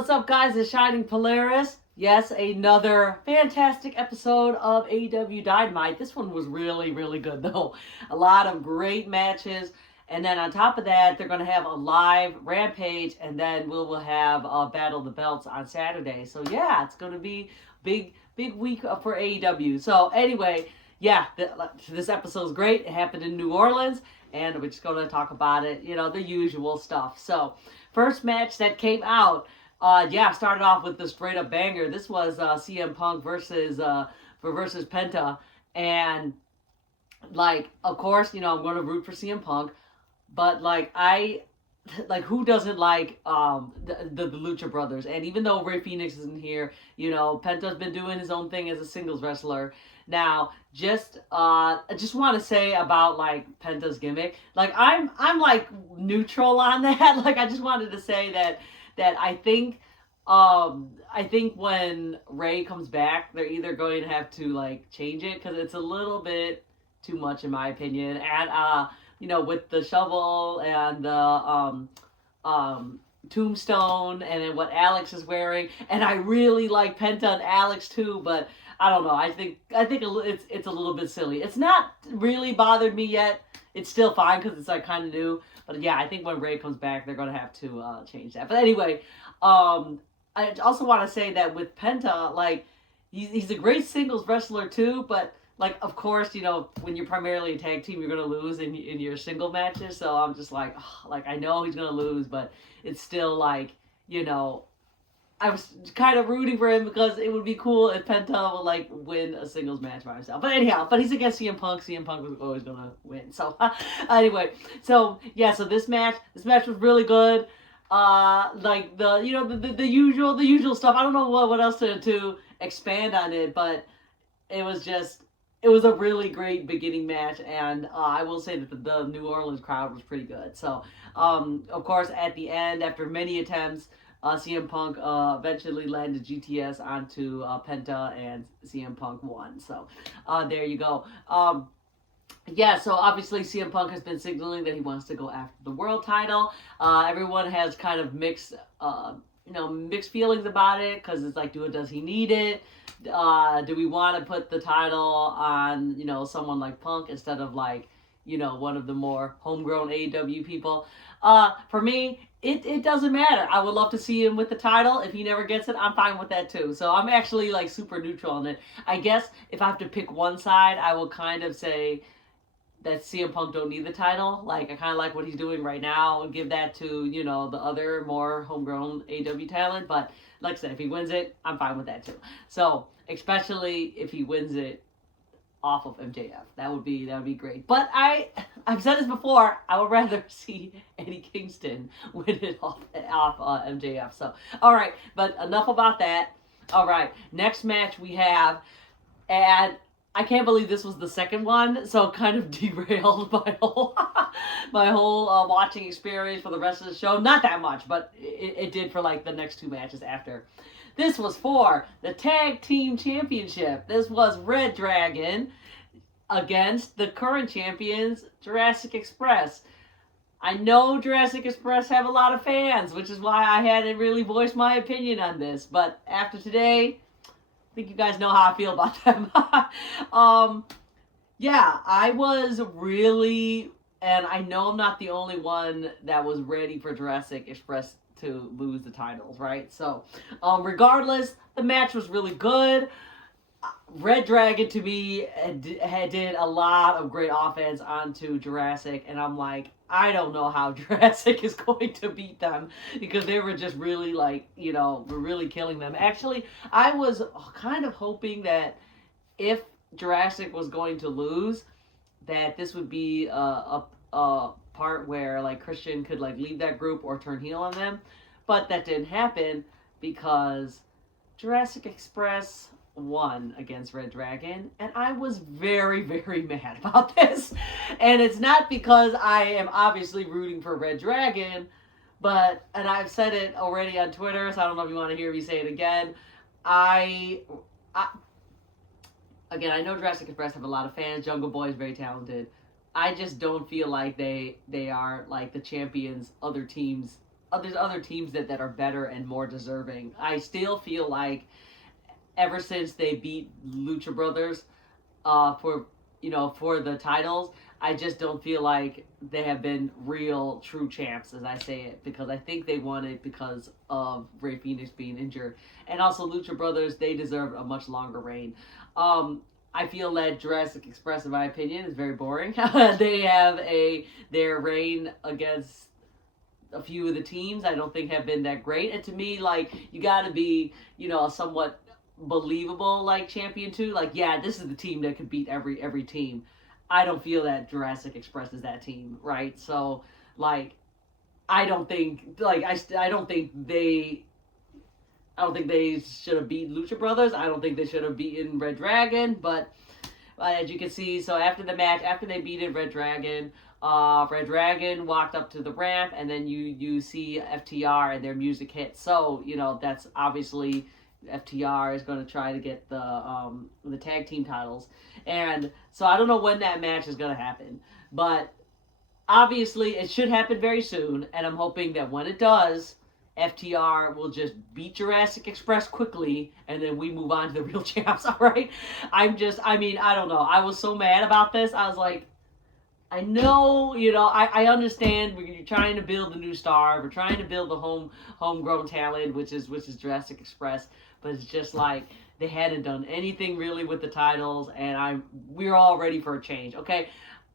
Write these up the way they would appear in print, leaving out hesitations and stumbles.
what's up, guys? It's Shining Polaris. Yes, another fantastic episode of AEW Dynamite. This one was really, really good, though. A lot of great matches. And then on top of that, they're going to have a live Rampage, and then we'll have Battle of the Belts on Saturday. So, yeah, it's going to be big week for AEW. So, anyway, yeah, this episode's great. It happened in New Orleans, and we're just going to talk about it, the usual stuff. So, first match that came out, started off with the straight up banger. This was CM Punk versus Penta, and of course, I'm going to root for CM Punk, but who doesn't like the Lucha Brothers? And even though Rey Fenix isn't here, Penta's been doing his own thing as a singles wrestler. Now, I just want to say about Penta's gimmick. I'm neutral on that. I just wanted to say that I think when Rey comes back, they're either going to have to change it because it's a little bit too much in my opinion. And with the shovel and the tombstone and then what Alex is wearing, and I really like Penta and Alex too, but I don't know. I think it's a little bit silly. It's not really bothered me yet. It's still fine because it's kind of new. But yeah, I think when Rey comes back, they're gonna have to change that. But anyway, I also want to say that with Penta, he's a great singles wrestler too. But of course, when you're primarily a tag team, you're gonna lose in your single matches. So I'm just I know he's gonna lose, but it's still I was kind of rooting for him because it would be cool if Penta would win a singles match by himself. But anyhow, he's against CM Punk. CM Punk was always gonna win. So anyway, so this match was really good. The usual stuff. I don't know what else to expand on it, but it was a really great beginning match, and I will say that the New Orleans crowd was pretty good. So of course at the end, after many attempts, CM Punk eventually landed GTS onto Penta, and CM Punk won. So there you go. So obviously CM Punk has been signaling that he wants to go after the world title. Everyone has kind of mixed feelings about it because it's does he need it? Do we want to put the title on someone like Punk instead of one of the more homegrown AEW people? For me, it doesn't matter. I would love to see him with the title. If he never gets it, I'm fine with that too. So I'm actually super neutral on it. I guess if I have to pick one side, I will kind of say that CM Punk don't need the title. I kind of like what he's doing right now and give that to, the other more homegrown AEW talent. But like I said, if he wins it, I'm fine with that too. So especially if he wins it off of MJF, that would be great. But I've said this before, I would rather see Eddie Kingston win it off MJF. So all right, but enough about that. All right, next match we have, and I can't believe this was the second one, so kind of derailed my whole watching experience for the rest of the show. Not that much, but it did for the next two matches after. This was for the Tag Team Championship. This was ReDragon against the current champions, Jurassic Express. I know Jurassic Express have a lot of fans, which is why I hadn't really voiced my opinion on this. But after today, I think you guys know how I feel about them. I was really, and I know I'm not the only one that was ready for Jurassic Express to lose the titles, right? So, regardless, the match was really good. ReDragon, to me, did a lot of great offense onto Jurassic, and I'm I don't know how Jurassic is going to beat them because they were just really were really killing them. Actually, I was kind of hoping that if Jurassic was going to lose, that this would be a part where Christian could leave that group or turn heel on them, but that didn't happen because Jurassic Express won against ReDragon, and I was very, very mad about this. And it's not because I am obviously rooting for ReDragon, but, and I've said it already on Twitter, so I don't know if you want to hear me say it again. Again, I know Jurassic Express have a lot of fans. Jungle Boy is very talented. I just don't feel like they are the champions other teams there's other teams that are better and more deserving. I still feel like ever since they beat Lucha Brothers for for the titles, I just don't feel like they have been real true champs, as I say it, because I think they won it because of Rey Fenix being injured, and also Lucha Brothers, they deserve a much longer reign. I feel that Jurassic Express, in my opinion, is very boring. They have their reign against a few of the teams I don't think have been that great, and to me, like, you got to be a somewhat believable like champion too. Like, yeah, this is the team that could beat every team. I don't feel that Jurassic Express is that team, right? So, like, I don't think they should have beaten Lucha Brothers. I don't think they should have beaten ReDragon. But as you can see, so after the match, after they beat ReDragon, ReDragon walked up to the ramp, and then you see FTR and their music hit. So that's obviously FTR is going to try to get the tag team titles, and so I don't know when that match is going to happen, but obviously it should happen very soon, and I'm hoping that when it does, FTR will just beat Jurassic Express quickly, and then we move on to the real champs. All right, I don't know. I was so mad about this. I was like, I know, I understand you're trying to build a new star. We're trying to build the homegrown talent, which is Jurassic Express. But it's just like they hadn't done anything really with the titles, and we're all ready for a change. Okay,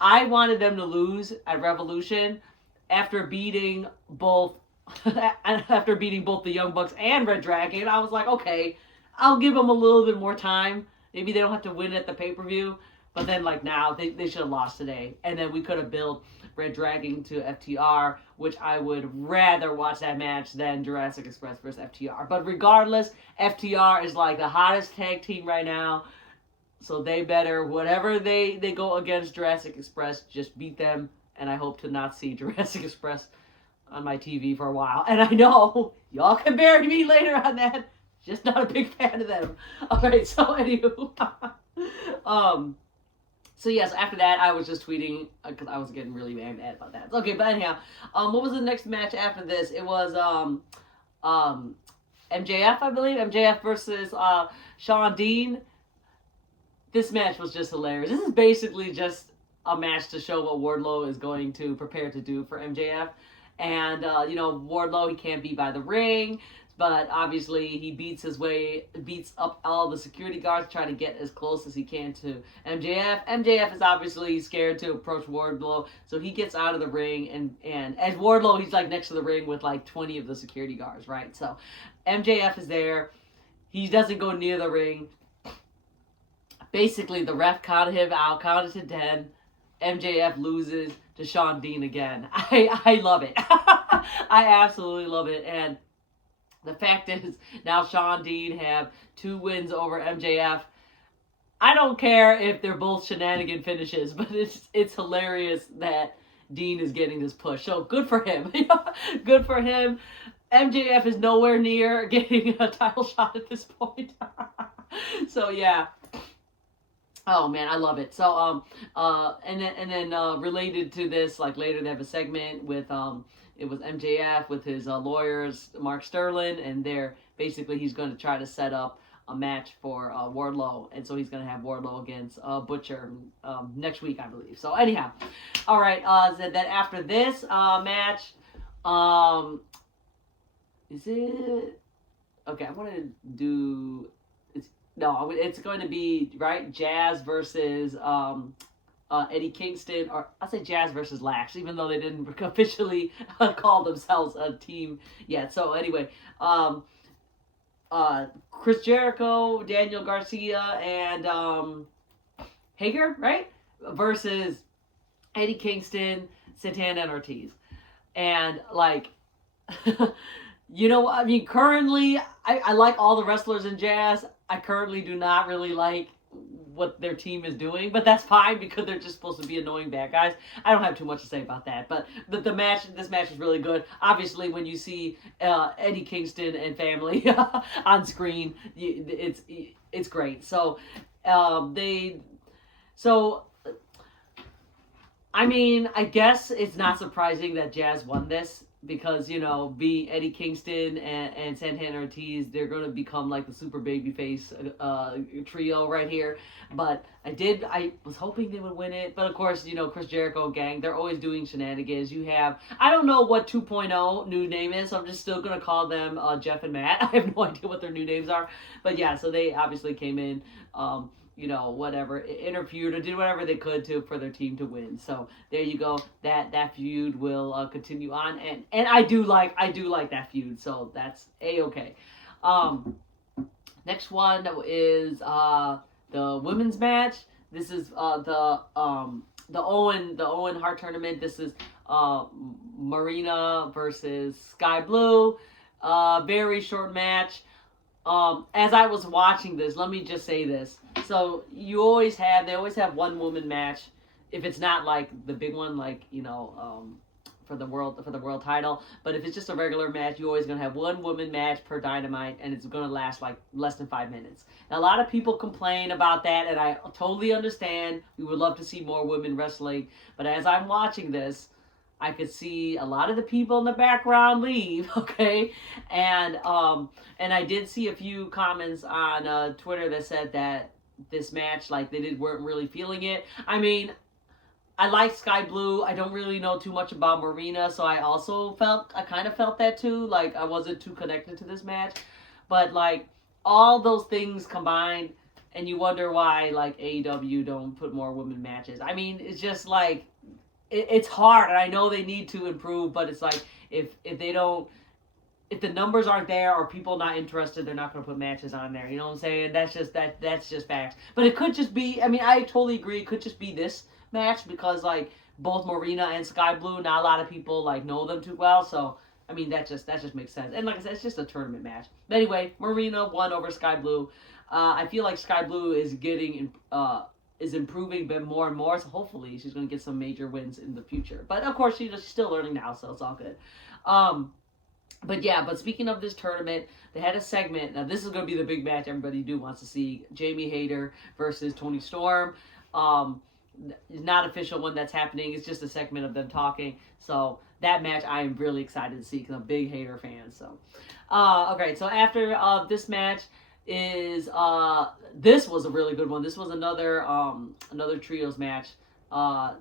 I wanted them to lose at Revolution after beating both the Young Bucks and ReDragon. I was like, okay, I'll give them a little bit more time. Maybe they don't have to win at the pay-per-view. But then, like, now, they should have lost today. And then we could have built ReDragon to FTR, which I would rather watch that match than Jurassic Express versus FTR. But regardless, FTR is, like, the hottest tag team right now. So they better, whatever they go against Jurassic Express, just beat them. And I hope to not see Jurassic Express on my TV for a while. And I know, y'all can bury me later on that. Just not a big fan of them. All right, so anywho. So yes, after that, I was just tweeting because I was getting really mad about that. Okay, but anyhow, what was the next match after this? It was MJF, I believe. MJF versus Shawn Dean. This match was just hilarious. This is basically just a match to show what Wardlow is going to prepare to do for MJF. And, Wardlow, he can't be by the ring. But obviously, he beats up all the security guards, trying to get as close as he can to MJF. MJF is obviously scared to approach Wardlow, so he gets out of the ring, and as Wardlow, he's like next to the ring with like 20 of the security guards, right? So MJF is there. He doesn't go near the ring. Basically, the ref counted him out, counted to 10. MJF loses to Shawn Dean again. I love it. I absolutely love it, and the fact is, now Shawn Dean have 2 wins over MJF. I don't care if they're both shenanigan finishes, but it's hilarious that Dean is getting this push. So good for him. Good for him. MJF is nowhere near getting a title shot at this point. So yeah. Oh man, I love it. So and then related to this, like later they have a segment with it was MJF with his lawyers, Mark Sterling, and he's going to try to set up a match for Wardlow, and so he's going to have Wardlow against Butcher next week, I believe. So anyhow, all right. Then after this match, is it okay? I want to do. It's going to be right. Jazz versus Eddie Kingston, or I'll say Jazz versus Lax, even though they didn't officially call themselves a team yet. So anyway, Chris Jericho, Daniel Garcia, and Hager, right? Versus Eddie Kingston, Santana, and Ortiz. And like, currently, I like all the wrestlers in Jazz. I currently do not really like what their team is doing, but that's fine because they're just supposed to be annoying bad guys. I don't have too much to say about that, but this match is really good. Obviously, when you see Eddie Kingston and family on screen, it's great. So I mean, I guess it's not surprising that Jazz won this because, be Eddie Kingston and Santana Ortiz, they're going to become like the super babyface trio right here. But I was hoping they would win it. But of course, Chris Jericho gang, they're always doing shenanigans. You have, I don't know what 2.0 new name is, so I'm just still going to call them Jeff and Matt. I have no idea what their new names are. But yeah, so they obviously came in. Whatever, interviewed or did whatever they could for their team to win. So there you go. That feud will continue on, and I do like that feud. So that's a-okay. Next one is the women's match. This is the Owen Hart tournament. This is Marina versus Skye Blue. Very short match. As I was watching this, let me just say this. So they always have one woman match. If it's not like the big one, like, for the world title. But if it's just a regular match, you're always going to have one woman match per Dynamite, and it's going to last like less than 5 minutes. Now, a lot of people complain about that, and I totally understand. We would love to see more women wrestling. But as I'm watching this, I could see a lot of the people in the background leave, okay? And I did see a few comments on Twitter that said that this match, like, they weren't really feeling it. I mean, I like Skye Blue. I don't really know too much about Marina, so I kind of felt that too. Like, I wasn't too connected to this match. But, like, all those things combined, and you wonder why, like, AEW don't put more women matches. I mean, it's just like, it's hard, and I know they need to improve, but it's like, if the numbers aren't there or people not interested, they're not going to put matches on there. You know what I'm saying? That's just facts. But it could just be, I mean, I totally agree. It could just be this match because, like, both Marina and Skye Blue, not a lot of people, like, know them too well. So, I mean, that just makes sense. And like I said, it's just a tournament match. But anyway, Marina won over Skye Blue. I feel like Skye Blue is improving a bit more and more, so hopefully she's going to get some major wins in the future. But of course, she's still learning now, so it's all good. But speaking of this tournament, they had a segment. Now, this is going to be the big match everybody wants to see. Jamie Hayter versus Toni Storm. Not official one that's happening. It's just a segment of them talking. So that match I am really excited to see because I'm a big Hayter fan. So, okay, so after this match is this was a really good one. This was another trios match. Not.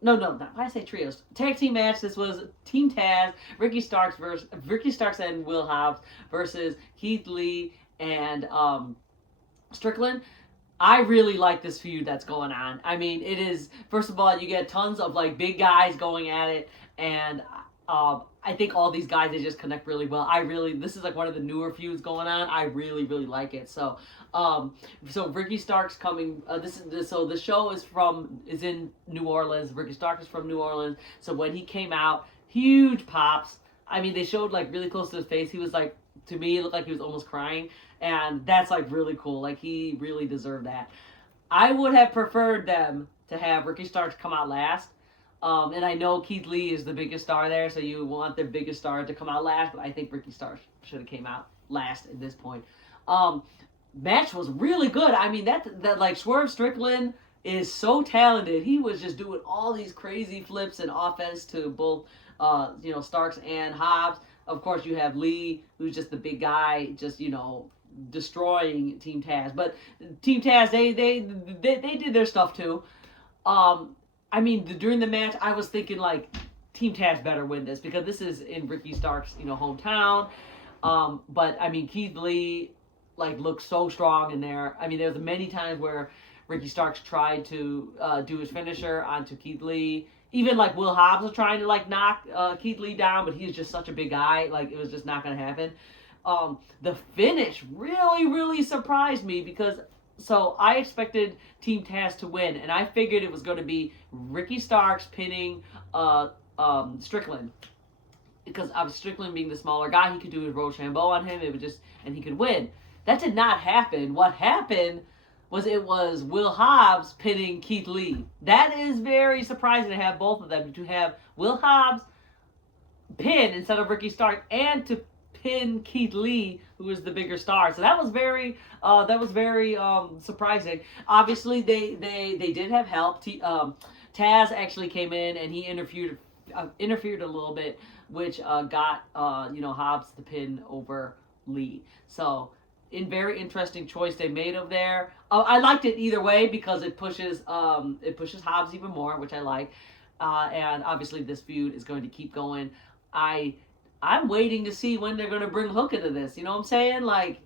Why I say trios? Tag team match. This was Team Taz, Ricky Starks and Will Hobbs versus Keith Lee and Strickland. I really like this feud that's going on. I mean, it is, first of all, you get tons of like big guys going at it, and I think all these guys, they just connect really well. This is like one of the newer feuds going on. I really, really like it. So, Ricky Starks coming. So the show is in New Orleans. Ricky Starks is from New Orleans. So when he came out, huge pops. I mean, they showed like really close to his face. He was like, to me, it looked like he was almost crying, and that's like really cool. Like, he really deserved that. I would have preferred them to have Ricky Starks come out last. And I know Keith Lee is the biggest star there, so you want their biggest star to come out last, but I think Ricky Starks should have came out last at this point. Match was really good. I mean, that like Swerve Strickland is so talented. He was just doing all these crazy flips and offense to both Starks and Hobbs. Of course, you have Lee, who's just the big guy, just, destroying Team Taz. But Team Taz, they did their stuff too. I mean, during the match, I was thinking, like, Team Taz better win this because this is in Ricky Stark's, hometown. But, I mean, Keith Lee, like, looked so strong in there. I mean, there was many times where Ricky Starks tried to do his finisher onto Keith Lee. Even, like, Will Hobbs was trying to, like, knock Keith Lee down, but he's just such a big guy. Like, it was just not going to happen. The finish really, really surprised me because... So I expected Team Taz to win, and I figured it was going to be Ricky Starks pinning Strickland, because obviously Strickland being the smaller guy, he could do his Rochambeau on him. And he could win. That did not happen. What happened was it was Will Hobbs pinning Keith Lee. That is very surprising to have both of them, to have Will Hobbs pin instead of Ricky Starks, and to pin Keith Lee, who was the bigger star. So that was very surprising. Obviously, they did have help. Taz actually came in and he interfered a little bit, which got Hobbs the pin over Lee. So very interesting choice they made of there. I liked it either way because it pushes Hobbs even more, which I like. And obviously this feud is going to keep going. I'm waiting to see when they're going to bring Hook into this. You know what I'm saying? Like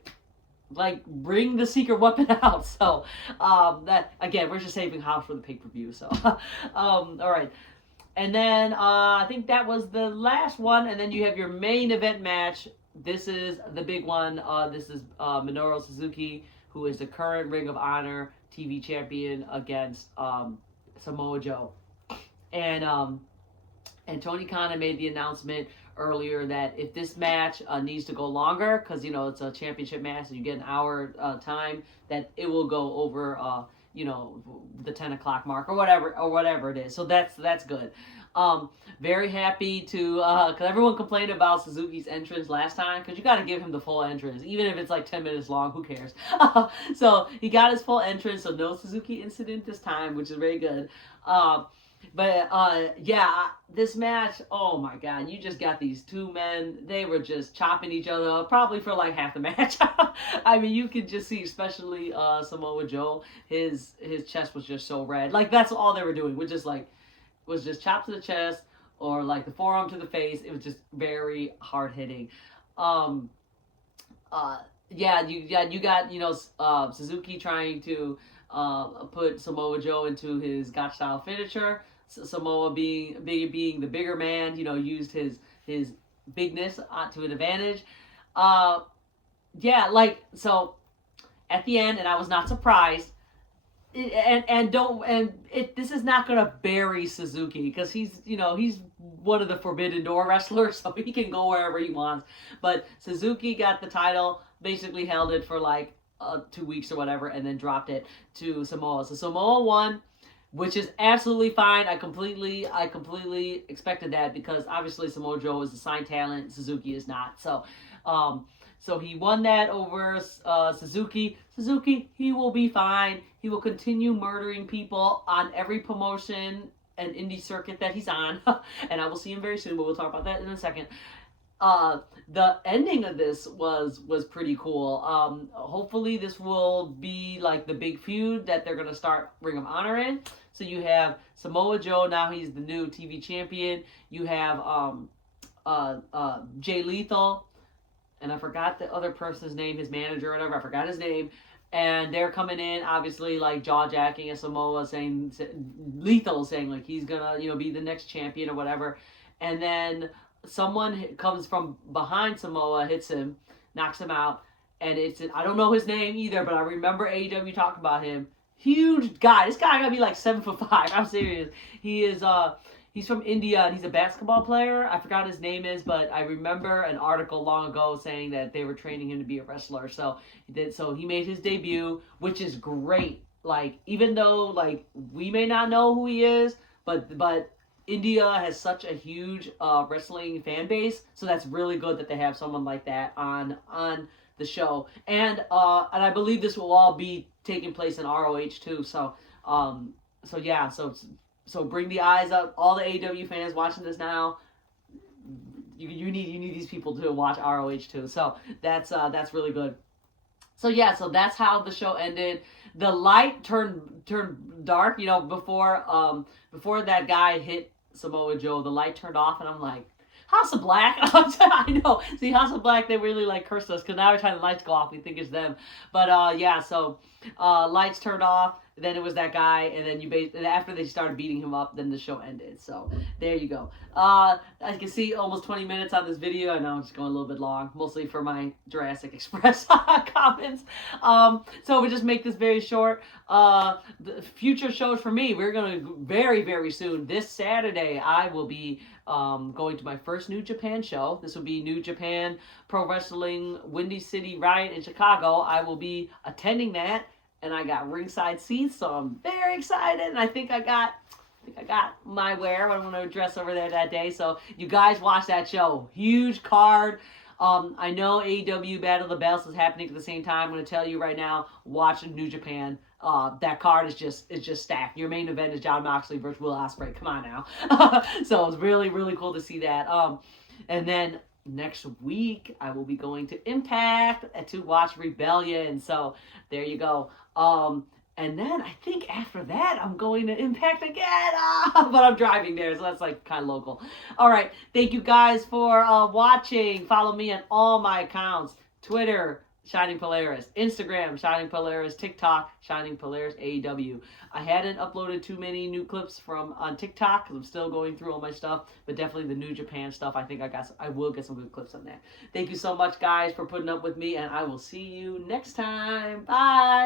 bring the secret weapon out. So that again, we're just saving Hobbs for the pay-per-view. So all right. And then I think that was the last one. And then you have your main event match. This is the big one. This is Minoru Suzuki, who is the current Ring of Honor TV champion, against Samoa Joe. And Tony Khan made the announcement earlier that if this match needs to go longer, because it's a championship match and you get an hour time, that it will go over the 10 o'clock mark or whatever it is. So that's good. Very happy to, because everyone complained about Suzuki's entrance last time, because you got to give him the full entrance, even if it's like 10 minutes long, who cares? So he got his full entrance, so no Suzuki incident this time, which is very good. But this match, oh my God, you just got these two men. They were just chopping each other up, probably for like half the match. I mean, you could just see, especially Samoa Joe, his chest was just so red. Like that's all they were doing, was just chop to the chest or like the forearm to the face. It was just very hard hitting. You got Suzuki trying to put Samoa Joe into his Gotch style finisher. Samoa being the bigger man, used his bigness to an advantage. So at the end, and I was not surprised. This is not gonna bury Suzuki, because he's one of the Forbidden Door wrestlers, so he can go wherever he wants. But Suzuki got the title, basically held it for like 2 weeks or whatever, and then dropped it to Samoa. So Samoa won, which is absolutely fine. I completely expected that, because obviously Samoa Joe is a signed talent, Suzuki is not. So he won that over Suzuki. Suzuki, he will be fine. He will continue murdering people on every promotion and indie circuit that he's on. And I will see him very soon, but we'll talk about that in a second. The ending of this was pretty cool. Hopefully this will be like the big feud that they're going to start Ring of Honor in. So you have Samoa Joe, now he's the new TV champion. You have Jay Lethal, and I forgot the other person's name, his manager or whatever, I forgot his name. And they're coming in, obviously, like, jaw-jacking at Samoa, Lethal saying, like, he's gonna, be the next champion or whatever. And then someone comes from behind Samoa, hits him, knocks him out. And I don't know his name either, but I remember AEW talking about him. Huge guy. This guy gotta be like 7'5". I'm serious. He is, he's from India, and he's a basketball player. I forgot his name is, but I remember an article long ago saying that they were training him to be a wrestler. So he made his debut, which is great. Like, even though, like, we may not know who he is, but India has such a huge wrestling fan base, so that's really good that they have someone like that on the show. And I believe this will all be taking place in ROH too. So bring the eyes up. All the AEW fans watching this now, you need these people to watch ROH too. So that's really good. So that's how the show ended. The light turned dark. Before that guy hit Samoa Joe, the light turned off, and I'm like, House of Black. I know. See, House of Black, they really like cursed us, because now every time the lights go off, we think it's them. But lights turned off. Then it was that guy, and then after they started beating him up, then the show ended. So there you go. As you can see, almost 20 minutes on this video. I know I'm just going a little bit long, mostly for my Jurassic Express comments. So we just make this very short. The future shows for me, we're going to very, very soon. This Saturday, I will be going to my first New Japan show. This will be New Japan Pro Wrestling Windy City Riot in Chicago. I will be attending that. And I got ringside seats, so I'm very excited. And I think I got my wear. I'm going to dress over there that day. So you guys watch that show. Huge card. I know AEW Battle of the Belts is happening at the same time. I'm going to tell you right now, watch New Japan. That card is just stacked. Your main event is Jon Moxley versus Will Ospreay. Come on now. So it's really, really cool to see that. And then next week I will be going to Impact to watch Rebellion. So there you go. And then I think after that I'm going to Impact again. But I'm driving there, so that's like kind of local. All right, thank you guys for watching. Follow me on all my accounts: Twitter, Shining Polaris; Instagram, Shining Polaris; TikTok, Shining Polaris AEW. I hadn't uploaded too many new clips from on TikTok because I'm still going through all my stuff, but definitely the New Japan stuff. I think I will get some good clips on there. Thank you so much, guys, for putting up with me, and I will see you next time. Bye.